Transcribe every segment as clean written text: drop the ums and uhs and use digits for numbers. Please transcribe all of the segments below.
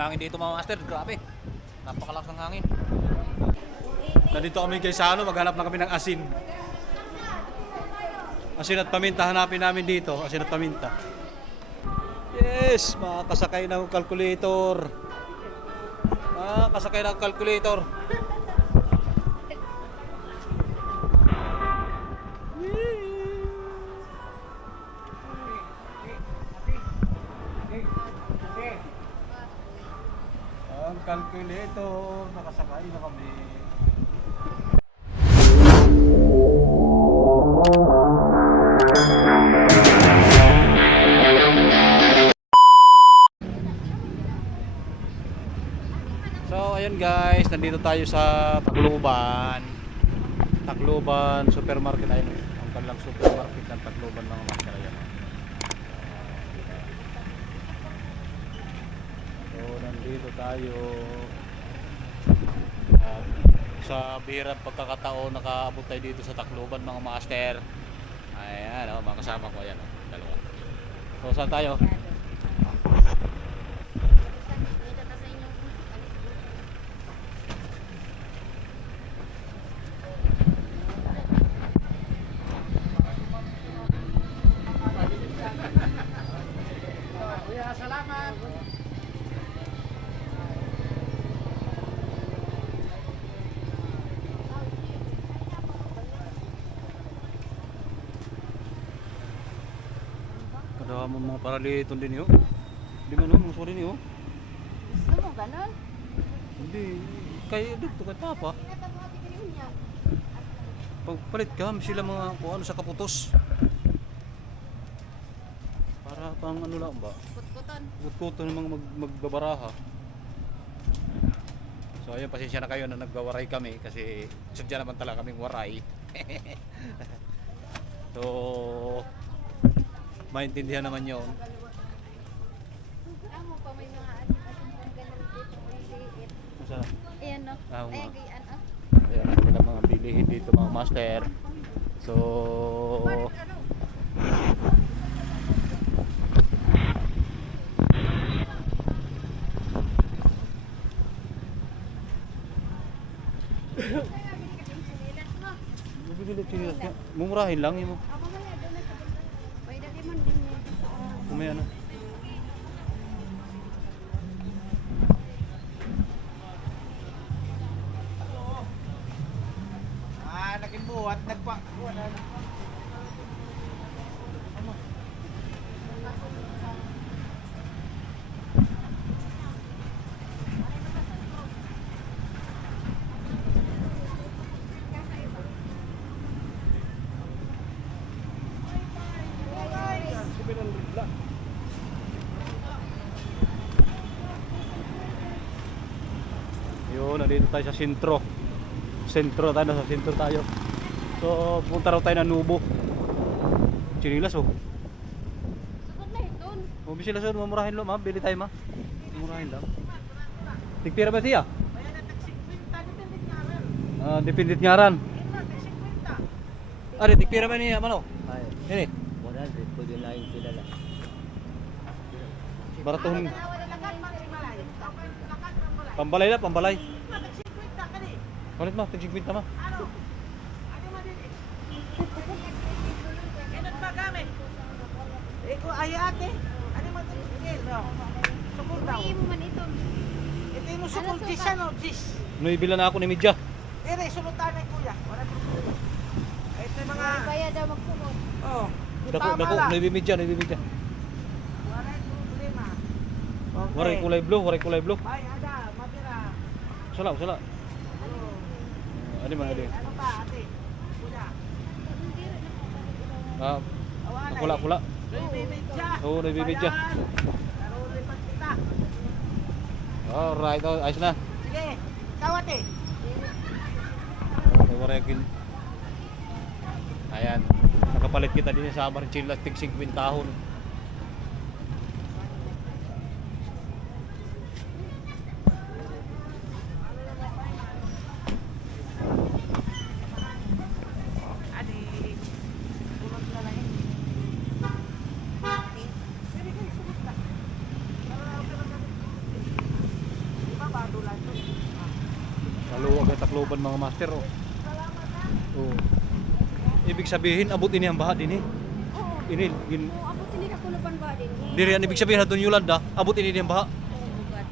hangin dito mga master, grabe. Napakalakas ng hangin. Nandito kami kay Sano, maghanap na kami ng asin. Asin at paminta, hanapin namin dito. Asin at paminta. Yes, makakasakay ng calculator. Makakasakay ng calculator. Ang calculator, nakasakay na kami. So ayun guys, nandito tayo sa Tacloban. Tacloban supermarket, ayun ang kanilang supermarket ng Tacloban mga master. Ayan. So nandito tayo sa bihirang pagkakataon, nakaabot tayo dito sa Tacloban mga master. Ayan mga kasama ko, ayan dalawa. So saan tayo? Salamat. Kada mo mga paraliton din yun. Hindi mo naman sorry niyo. Gusto mo ganon? Hindi kay dito kay Papa. Pagpalit ka sila mga kung ano sa kaputos. Para pang ano lang ba? Kutkuton ng mga magbabaraha. So ayun, pasensya na kayo na nagwawaray kami kasi sadya naman talaga kaming waray. So maintindihan naman yun. Amo pa may mga asin-asin kung ganon dito maliliit. Masarap. Ayan no? Ah, oo nga. Ayan gayaan oh. Ayan ang kanilang mga bilihin dito mga master. So bibili sinilas niya. Mumurahin lang yun mo. May dali man din niya. Kumaya na. Naging buhat, nagpakuha na. Yun, nandito tayo sa sentro. Sentro tayo, nasa sentro tayo. So, punta raw tayo ng Nubo. Chinilas oh. Sukot na ito. Mabi sila sa mamurahin lo, ma. Bili tayo, ma. Mamurahin lang. Tigpira ba siya? Dependit ngaran. Ari, tigpira ba niya, mano? Ay, Ini. 100 po din lang sila lang. Baratuhon. Pambalay na, pambalay. Kulit ma, tig-50 ma. Eko ay ate, ano man ito? Sukul daw. Uwi mo man ito. Ito yung sukul siya no, sis. Nuibila na ako ni Midja. Ere, sulutan na kuya. Wala problema. Ito yung mga, Kaya daw magsunod. oh, Dako, tama dako, lang. nuibi Midja, nuibi Midja. Wala problema. Okay. Waray kulay blue, waray kulay blue. Ay, ada, matira. Sala, sala. Oh. Ano man, ano? Ano pa, ate? Kuya. Awala. Kula, kula. Bibidya. Oo, nabibidya. Narulipan kita. Alright, ayos na. Sige, kawat eh. Okay, warekin. Ayan. Nakapalit kita din sa Marchila tig 50 tahon. Adi, tulog na lang eh. Pwede kayo, sulit na. Tacloban mga master oh. Oh. Ibig sabihin abot ini ang baha din eh. Oo. Ini Oo, ako tini ka kuluban ba din. diri ang ibig sabihin naton Yolanda, abot ini ang baha. Oo, God,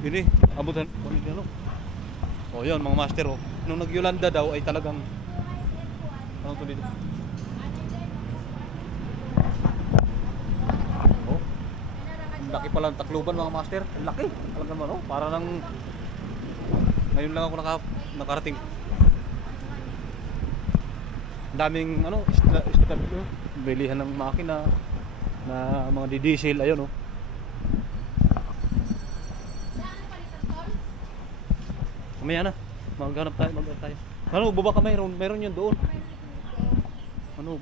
ready. Ini abutan ano? Oh, yun mga master oh. Nung nag-Yolanda daw ay talagang ano to dito? Oh. Ang laki pala ng Tacloban mga master. Ang laki. Talaga naman oh. Para nang ngayon lang ako nakarating. Ang daming ano, bilihan ng makina na mga di-diesel ayun oh. Mamaya na. Maghanap tayo. Ano, baba ka mayroon yun doon. Ano?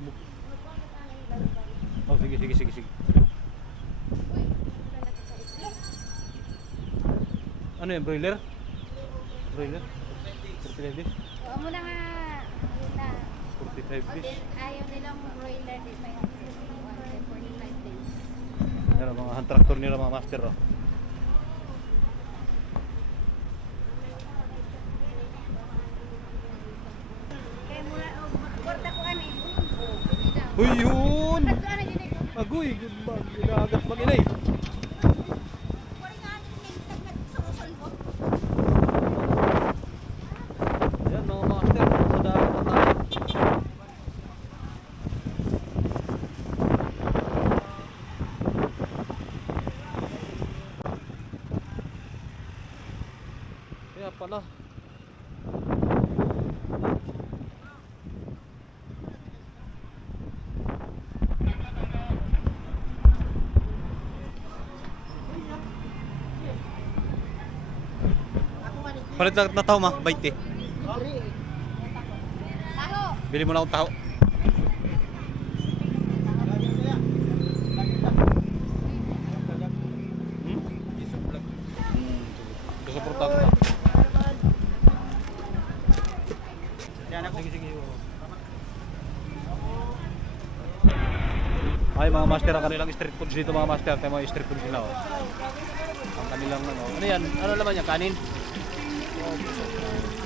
Oh, sige. Ano yan, broiler? Broiler? 45 days? Oo, muna nga. Yun na. 45 days. Ayaw nilang broiler din pa yan. 45 days. Yan ang mga hand tractor nila mga master oh. Kaya muna, kwarta ko ani. Uy, yun! Kwarta ko ani yun eh. Agoy, ginagat mag-inay. Wala nga ani yung tagmat sa uson ko. Yan mga master, sa dami na tayo. Kaya pala. Palit na tao ma, 20. Taho. Bili mo na akong taho. Hmm? Susuporta ko na. Sige. Ay mga master, ang kanilang street foods dito mga master. Tayo mga street foods nila oh. Ang kanilang ano. Ano yan? Ano laman yan? Kanin?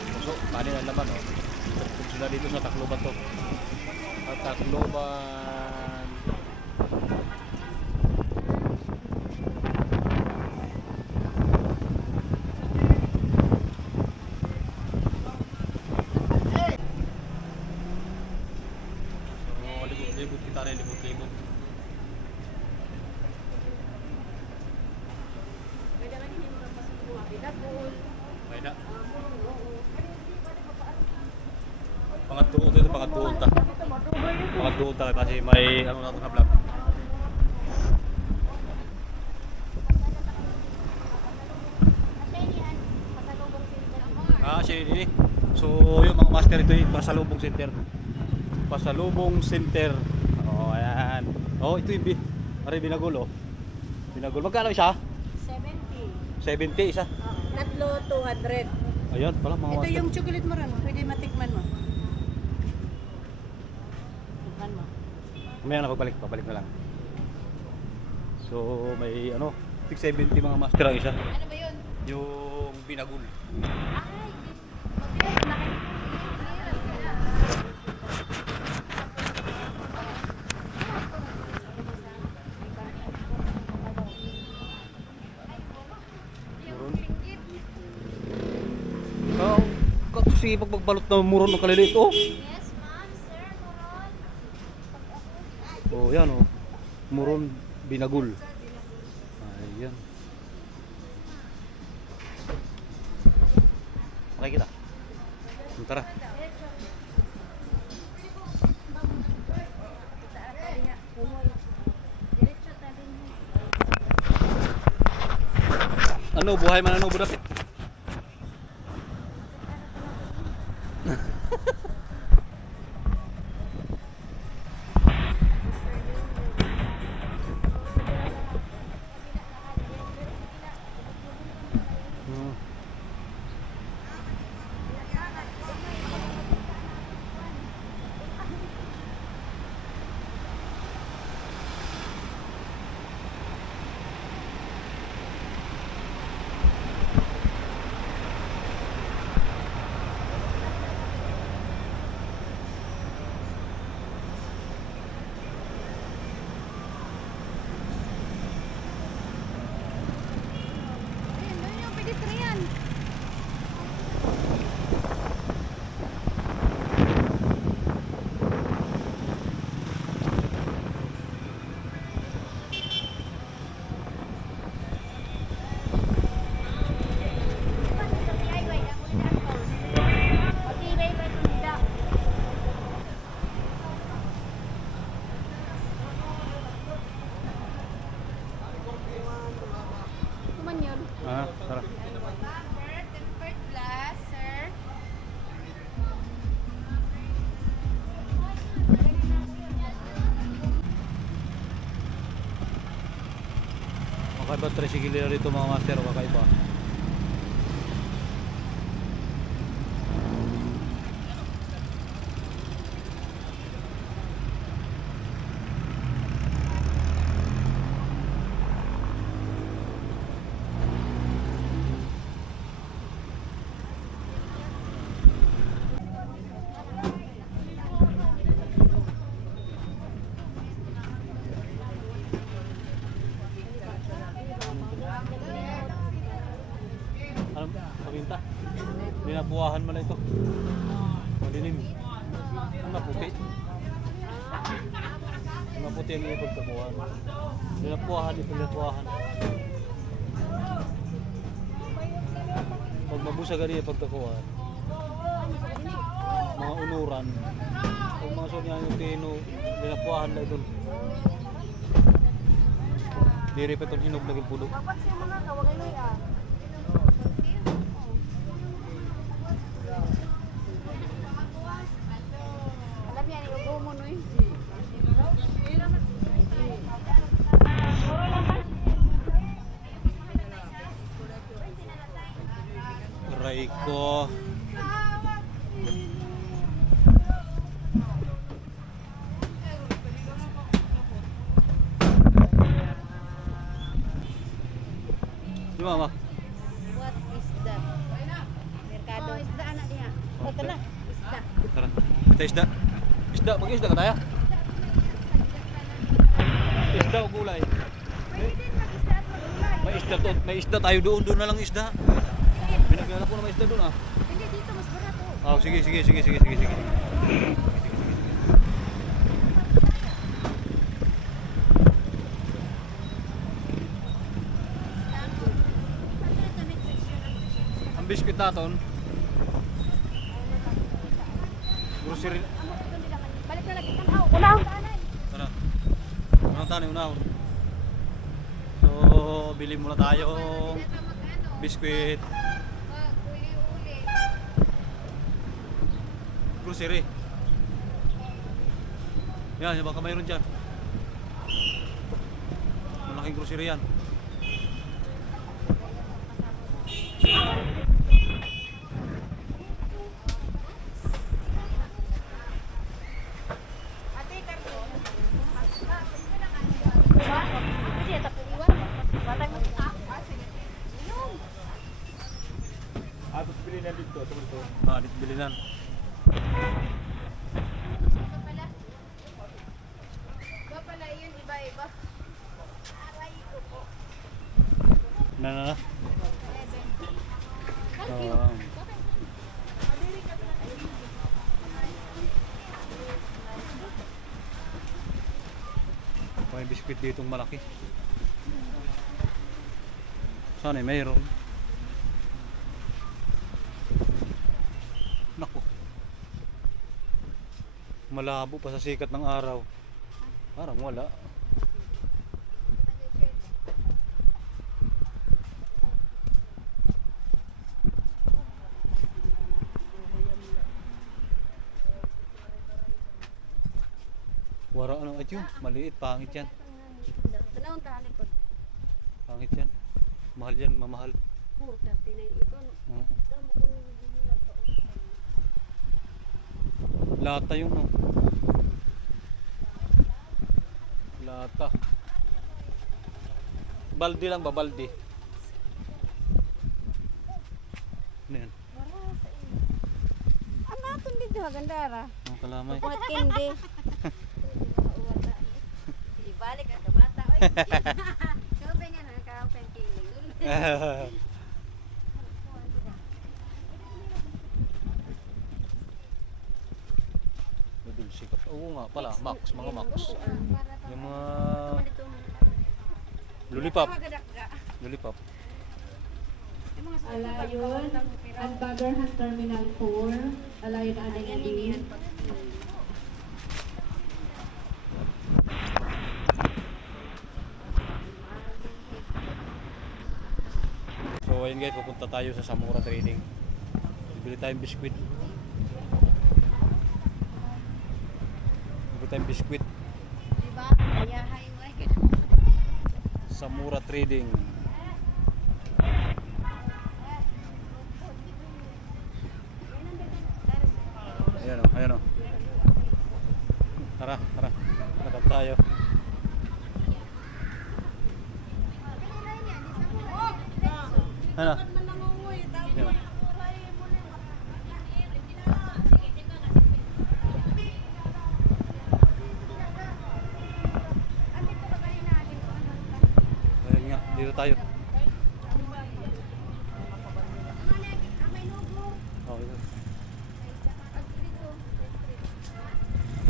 Puso, kanin ang laman oh. Street foods sila dito sa Tacloban to. At Tacloban. So, libot kita rin, libot. Pwede. Pangattuon ta. Pangattuon ta kasi may ano na ito na vlog. Siya yun eh. So yung mga master ito yung Pasalubong Center. Pasalubong Center. Oh, ayan. Oh, ito yung Binagul oh. Binagul. Magkano isa? 70. 70 isa. Tatlo, 200. Ayan pala mga Ito master. yung chocolate mo rin. Pwede matikman mo. Tikman mo. Mamaya na pabalik na lang. So may ano, 670 mga master ang isa. Ano ba yun? Yung Binagul. Ay, Oh, kasi pagbalot na muron ng kaliliit oh. yes, ma'am, sir, moron. Oh, yan oh. Muron Binagul. Ayan. Okay kita. Tara. Ano, buhay man ano budak? Kakaiba tricycle nila dito mga master, kakaiba. Alam, pabinta. Dinapuahan mo na ito. Madilim. Ang maputi. Ang maputi ang iyong pagkapuahan. Dinapuahan, dinapuahan. Pag mabusa ka niya pagkakuhan. Mga unuran. Pag mga sonyan yung tino, dinapuahan na ito. Diri pa itong hinog naging pulo. Dapat siya mga kawagay ah. Alam yan, iubo mo no eh. Aray ko. Di mama? What is that? Merkado. Isda anak niya. Oh, Ito na. Isda. Tara. Kita isda. Isda, mag-isda ka tayo? Isda o gulay? Pwede din mag-isda at mag-ulay. May isda tayo doon, doon na lang isda. Pinagkala ko na may isda doon ah. Hindi, dito mas barato. Oh, sige, sige, sige, sige, sige, sige. Ang biskuit natin. Grocery. Balik na lagi. Tanaw. Unahon tanan. Tara. Unahon tayo, unahon. So, bili muna tayo biskuit. Uli-uli. Grocery. Yan, baka mayroon dyan. Malaking grocery yan. Ate, karto. Hindi, tapos iwan. Batang mo. Sige. Inom. Tapos bilhin na dito. Ito. Ah, dito bilinan. Iba pala yun, iba-iba. Aray ko po. Na. 11. Ah. May biskuit ditong malaki. Sana mayroon. Naku. Malabo pa sa sikat ng araw. Parang wala. Wara ano ayun, maliit, pangit yan. Tanawang tahanin ko. Pangit yan. Mahal yan, mamahal. 439 ito. Oo. Damo ko nilang to. Lata yung no. Lata. Balde lang ba? Balde. Ano yan? Wala sa iyo. Ang natin dito, gandara. Ang kalamay. Mga kindi. Ibalik ang kabata. Oy. Sabi nga na, ka-open kindi. Madul sikat. Oo nga pala, Max, mga Max. Yung mga lollipop. Lollipop. Alayon, at Bagerhas Terminal 4, Alayon Aning. So ayun guys, pupunta tayo sa Samura Trading. Bibili tayong biskwit. Bibili tayong biskwit. Diba? Ayahay mo ay. Samura Trading. Ayan o, ayan o. Tara, tara. Tara tayo. Ano? Ayan o. Ayan nga, dito tayo. Oh, ito.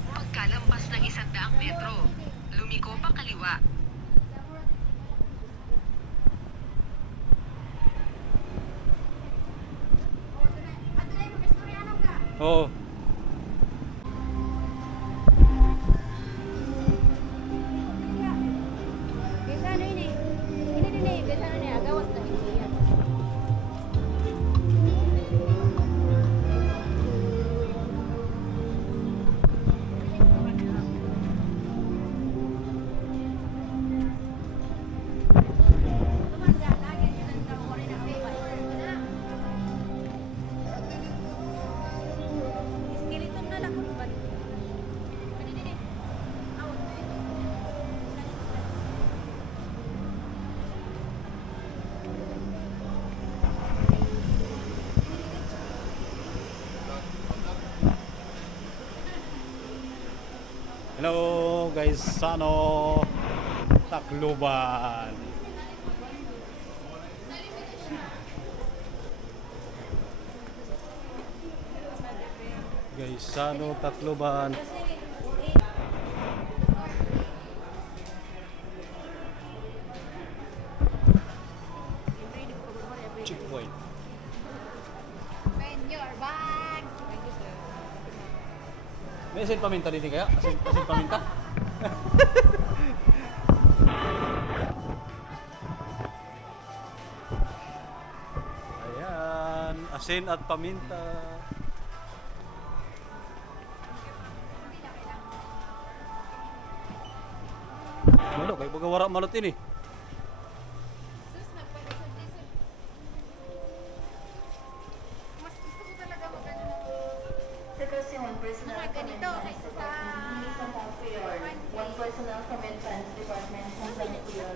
Pagkalampas ng 100 metro, lumiko pa kaliwa. Oo. Bisa ano ini? Ini din eh, bisa ano niya, gawas na ini yan. Tumanda, lagi yun ang tawari na favor. Skeleton na lang kung ba't. Ano din eh? Out. Hello guys, sa ano? Tacloban. Guys, sa ano? Tacloban. Checkpoint. When you're back. Thank you, sir. May asin paminta dito kaya? Asin paminta? Ayan, asin at paminta. Malo, kay baga wara malot ini. Sus, nagpalisod-lisod. Mas gusto ko talaga mag-ano. Mga ganito, kaysa sa... One personal comment fans department has an appeal.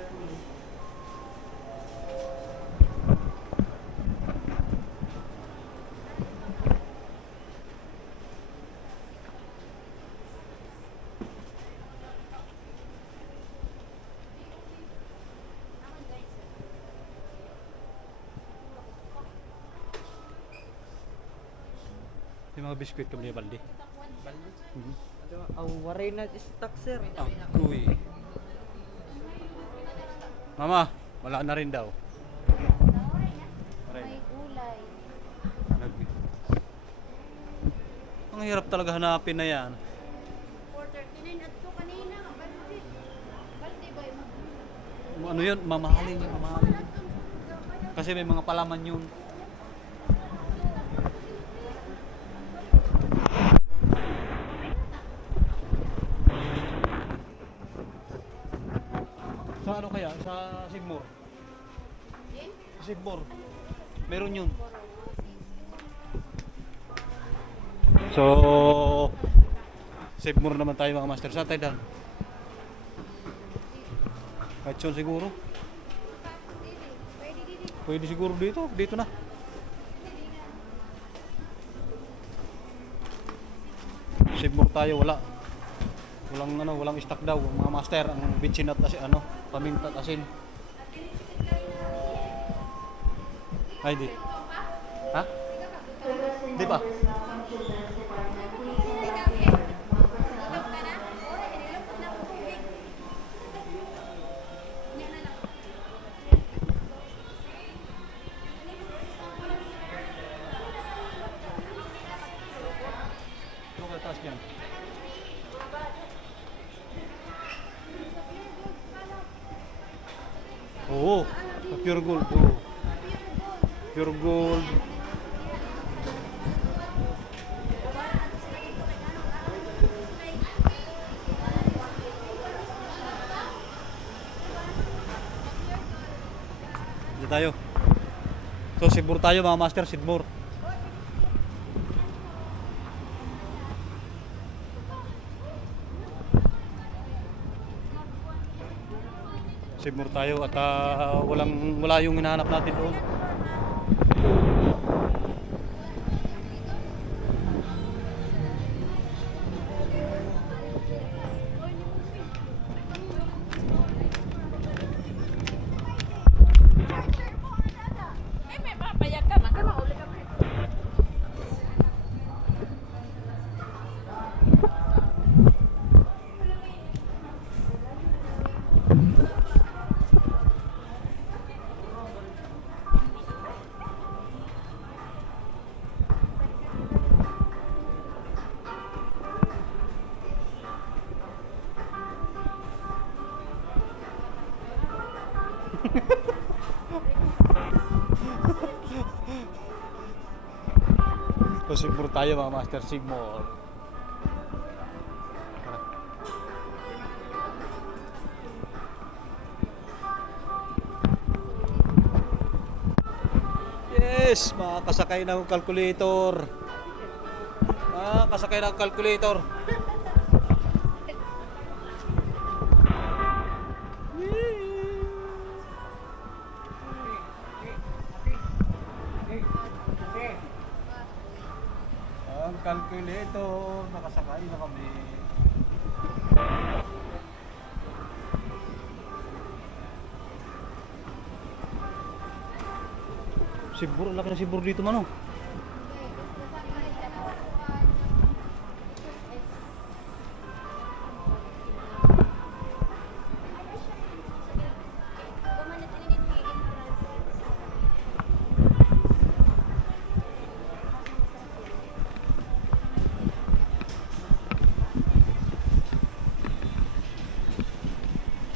Yung mga biskwit kami ni Baldi. Waray na stock sir. Agoy. Mama, wala na rin daw. May gulay. Ang hirap talaga hanapin na yan. 439 at to kanina. Balde. Balde ba yung... Ano yun? Mamahalin yun, mamahalin. Kasi may mga palaman yun. Sa ano kaya? Sa Sigmore? Sa Sigmore. Meron yun. So, Sigmore naman tayo mga master. Saan tayo dan? Kahit yun siguro. Pwede siguro dito. Dito na. Sigmore tayo. Walang stock daw mga master. Ang bitchin at asin, paminta at asin. Ay, di. Ha? Di pa. Ito ka taas yan. Oo, pure gold. Oo. Pure gold. tayo. So Sidmore tayo mga master, Sidmore. Sidmore tayo at wala yung hinahanap natin doon. So Sidmore tayo mga master, Sidmore. Yes, makakasakay ng calculator. Makakasakay ng calculator. Ang calculator, nakasakay na kami. Sibur, ang laki na sibur dito mano.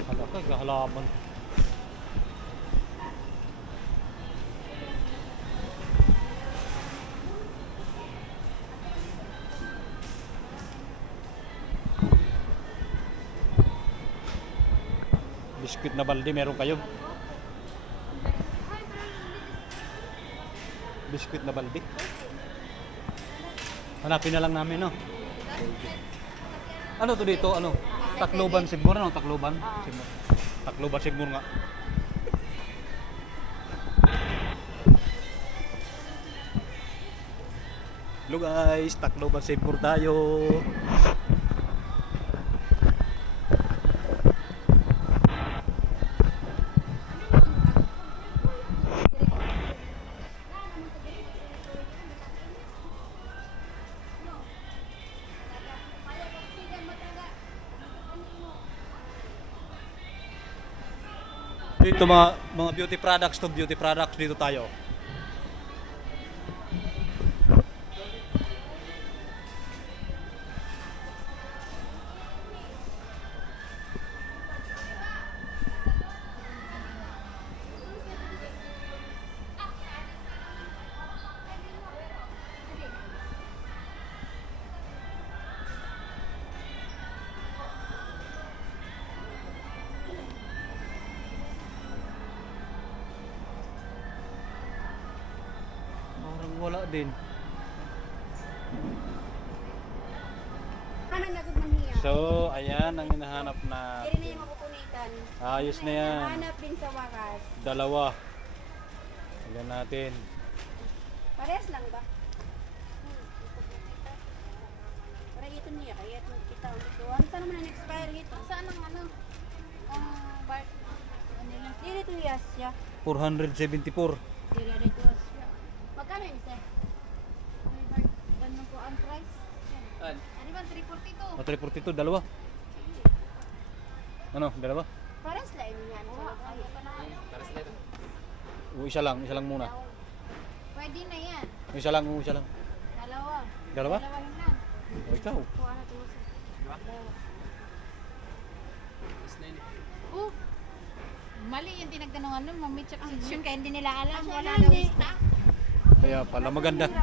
Halaka, gahalaman. Biskuit na balde, meron kayo? Biskuit na balde? Hanapin na lang namin, no? Ano to dito? Ano? Tacloban, Sidmore, ano? Tacloban? Sidmore. Tacloban, Sidmore nga. Hello guys, Tacloban, Sidmore tayo. Dito mga beauty products dito tayo. Wala din. Ano na gud man niya? So, ayan ang hinahanap na. Dili na yung mapupunitan. Ayos na yan. Hanap din sa wakas. Dalawa. Tignan natin. Parehas lang ba? Para ito niya, kaya ito kita ulit doon. Saan naman ang expire ito? Saan ang ano? Bar... Ano lang? Dili ito yes, ya. 474. Dili ito yes. Magkano yun, sir? Ganun po ang price. Ano ba? 342. 342, dalawa. Ano, dalawa? Parehas lang yan. Isa lang muna. Pwede na yan. Isa lang. Dalawa. Dalawa? Dalawahin lang. O ikaw. Kuha na ito, sir. Oh, mali yung tinagtanungan nun, mamitsak section kaya hindi nila alam, wala Hindi. daw stock. Kaya pala magandang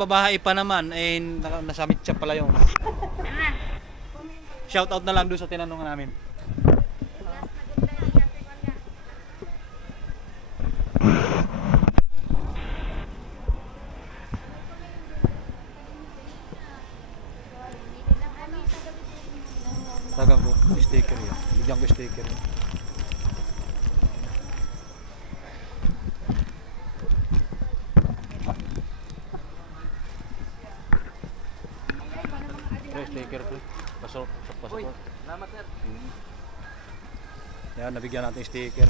babae pa naman eh nasamit siya pala yung. Shout out na lang doon sa tinanong namin. Last na ganda yan. Tagang ko sticker yan. Bigyan ko sticker yan. Pre, sticker pre. Pasok. Salamat sir. Yan, nabigyan natin yung sticker.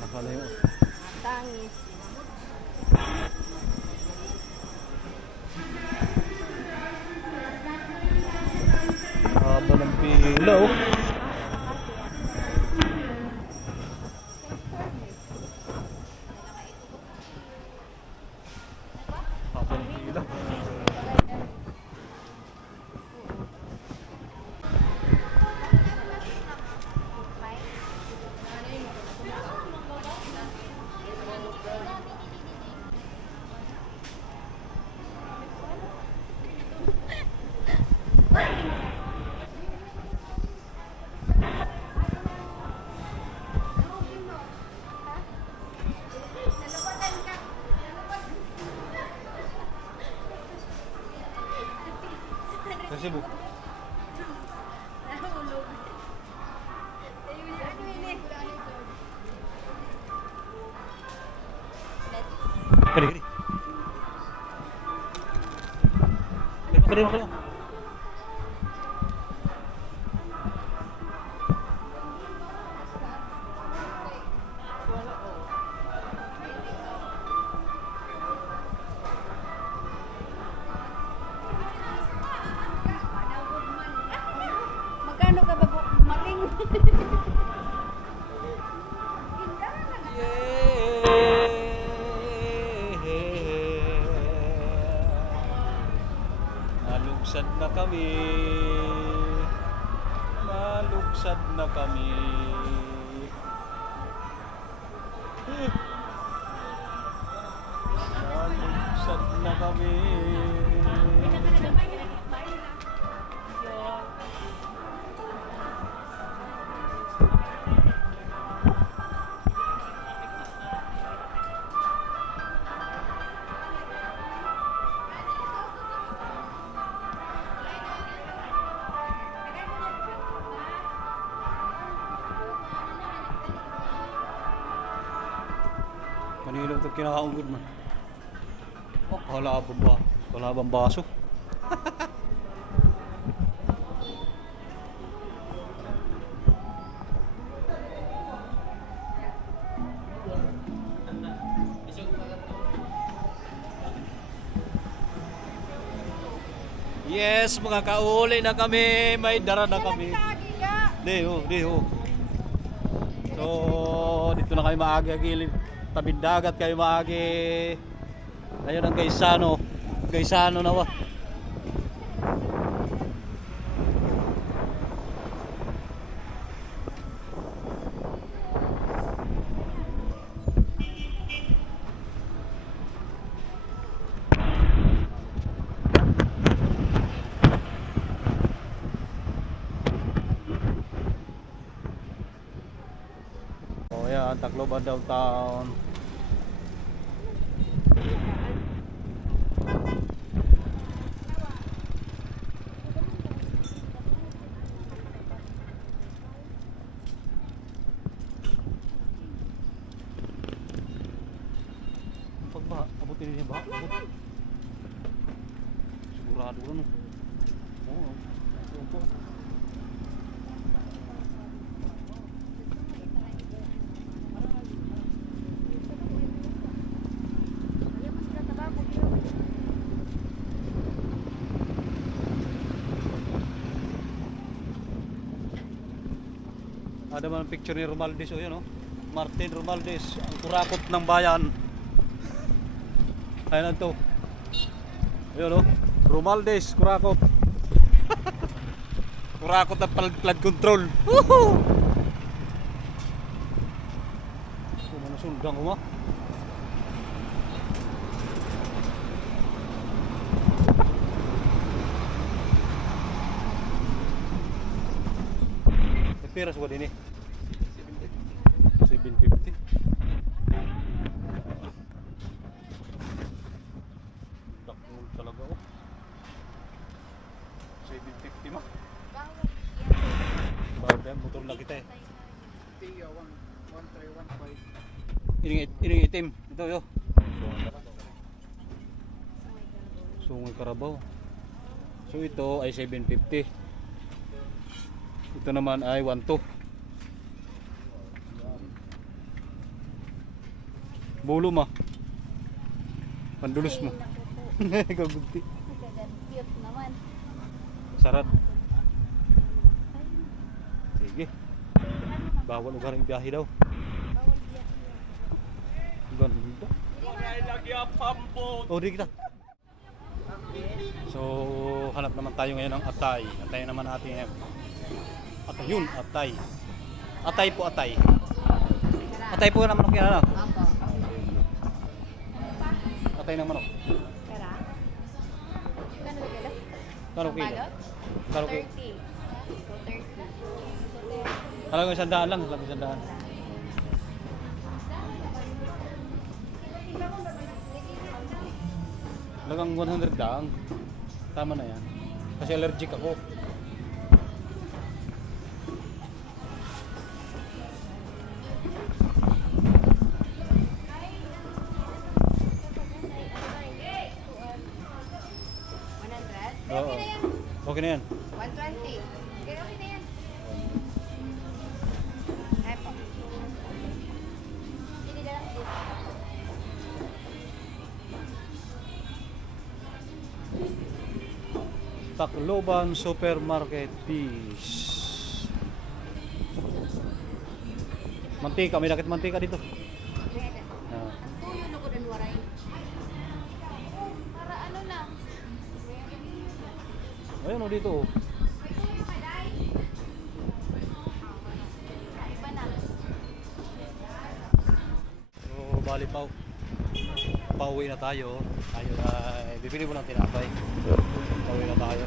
Nakala yun. Tangis. Haba ng pila oh. Haba ng pila. Sa Cebu. Kali, kali. Kali, kali. Magkano ka ba bumating? Nalugsad na kami. Nalugsad na kami. Nalugsad na kami. Kanina ito kinakaungod man. Oh, kalabang ba? Kalabang baso. Yes, mga kauli na kami. May dara na kami. Deho. So, dito na kami maagi-agilid. Tabing dagat kayo maagi. Ayun ang Gaisano. Gaisano na wa. Oh yan, Tacloban downtown. Pagbaha, abutin niya baha. Abot. Sigurado ko no. Oo. Oo. Ada man ang picture ni Romualdez, oh yun oh. Martin Romualdez, ang kurakot ng bayan. Ayan to. Ayun oh. Romualdez, kurakot. Kurakot ng flood control. Woohoo! Sumanasundang ko ma. Piras ko din eh. 750. Gold talaga oh. 750 ma. Bawal yan. Bawal motor na kita eh. Tiga, 1315. Ining itim. Ito yo. Sungay Carabao. So ito ay 750. Ito naman ay 12. Bulo ma. Pandulos mo. Gagugti. Cute naman. Sarat. Sige. Bawal ugar ang biyahe daw. Bawal yan. Ganda. Oh, di kita. So, hanap naman tayo ngayon ng atay. Atay naman natin ngayon. Atay yun, atay. Atay po, atay. Atay po naman ako yan, ano? Opo. Atay ng manok. Kara? Kano ba kilo? Kano kilo? Balot? Kano kilo? 30. So 30. Halagang 100 lang, halagang 100. Halagang 100 daang. Tama na yan. Kasi allergic ako. Oo. Okay na yan. 120. Okay na yan. Epo. Hindi na lang dito. Tacloban Supermarket Peace. Mantika, may nakit mantika dito. Pwede. Ah. Ang tuyo na ko din waray. Para ano lang. Ayun oh, dito oh. May tuyo pa dahil. Iba na. So, bali pauwi na tayo. Tayo ay bibili mo ng tinapay. Pauwi na tayo.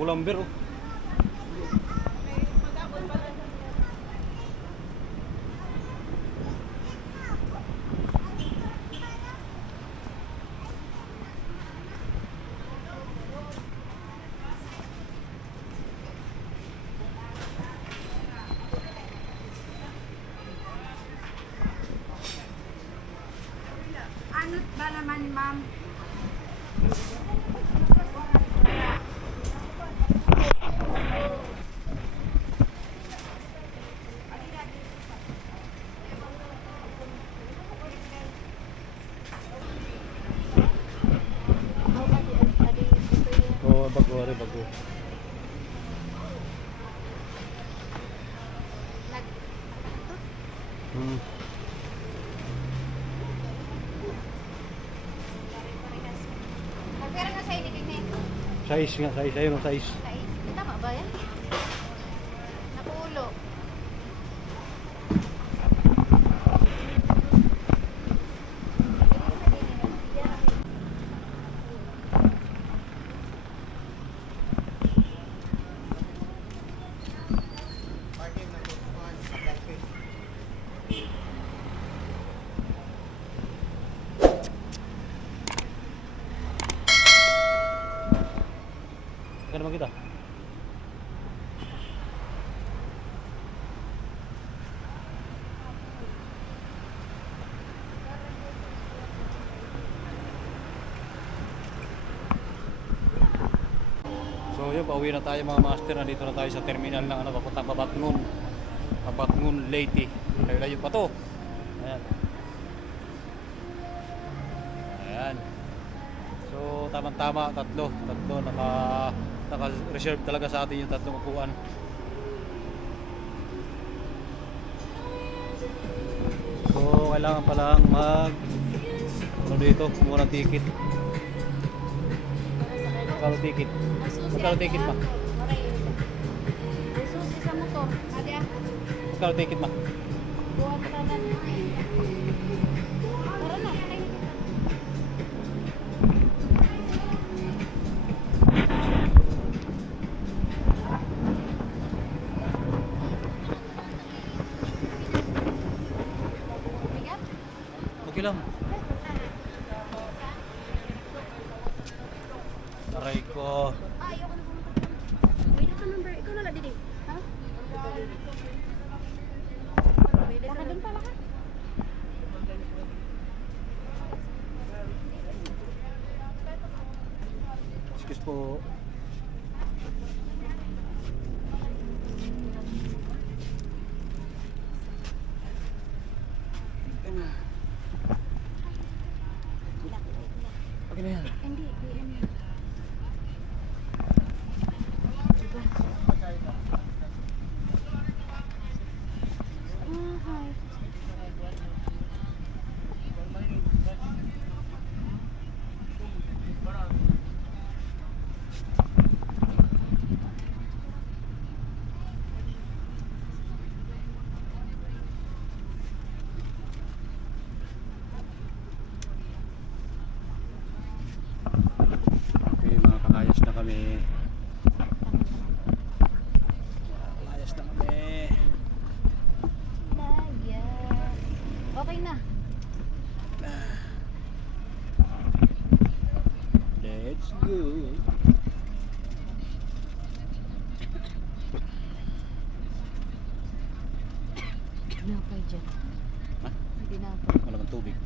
Bulamber oh. Anot ba naman, ma'am? Oh, bago ari bago. Hmm. Pero na sa iligig na ito. Size nga, size ayun ang size. Tama ba yan? Nakuulo. Parking na ito. Saka naman kita. Pauwi na tayo mga master. Nandito na tayo sa terminal ng ano, papuntang Babatngon. Babatngon, Leyte. Layo-layo pa to. Ayan. Ayan. So tamang-tama, tatlo naka-reserve talaga sa atin yung tatlong upuan. So kailangan pa lang ano dito, kumuha ng ticket. Magkano ticket? Magkano ticket ma? Susi sa motor. Adi ah. Magkano ticket ma? Buhat ka na. Tara na. Okay lang. Aray ko. Ayoko na pumunta. Pwede ka number. Ikaw na lang, Didi. Ha? Baka doon pala ka. Excuse po. Okay na yan. Hindi. Okay, mga kalayas na kami. Kalayas na kami. Daya. Okay na. Let's go. Tinapay dyan. Ha? Tinapay. Wala bang tubig?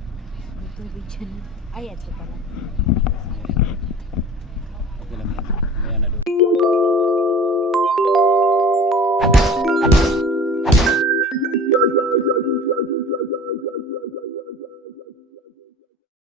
May tubig dyan. Ay, ito pala. Okay lang yan. Mamaya na doon.